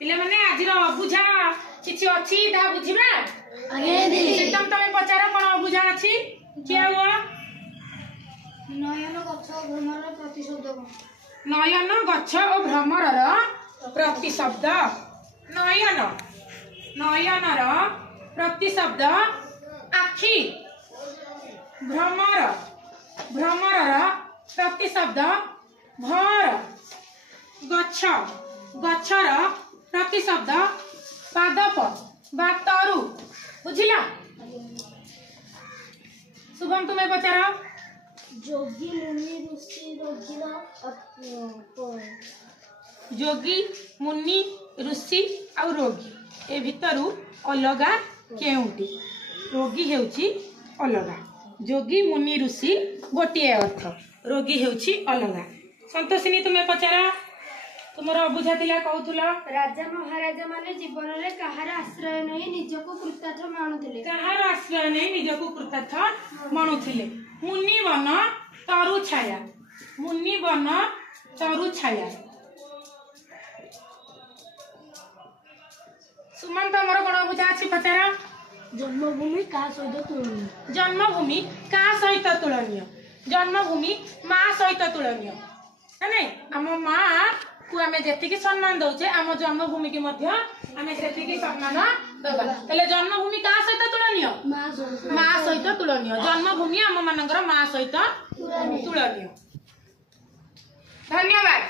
पिले माने आज अबुझा किछि अछि ता बुझिबा आगे एकदम तमे पचार कोन अबुझा अछि किया हो नयन गच्छ भ्रमर प्रतिशब्द नयन गच्छ और भ्रमरर प्रतिशब्द नयन नयनर प्रतिशब्द आखि भ्रमर भ्रमरर प्रतिशब्द भर गच्छ गच्छर प्रतिशब्द पादप बा तरु बुझिला शुभम तुम्हें पचार जोगी मुनि ऋषि रोगीर जोगी मुनि ऋषि और रोगी ए भितरु अलगा केउटी रोगी हेउची अलगा जोगी मुनि ऋषि गोटिए अर्थ रोगी हेउची अलगा संतोषिनी तुम्हें पचारा तुमर अबुझा थिला कहउथुला राजा महाराजा माने जीवन रे कहार आश्रय नै निजको कृतार्थ मानुथिले कहार आश्रय नै निजको कृतार्थ मानुथिले मुनि वन तरु छाया मुनि वन तरु छाया सुमन तमर कोन अबुझा अछि पचारा जन्मभूमि का सहित तुलनीय जन्मभूमि का सहित तुलनीय जन्मभूमि माँ सहित तुलनीय है आम माँ को आम जी सम्मान दौचे आम जन्मभूमि की आम से सम्मान दबा तेल जन्मभूमि क्या सहित तुलनीय माँ सहित तुलनीय जन्मभूमि आम मान माँ सहित तुलनीय धन्यवाद।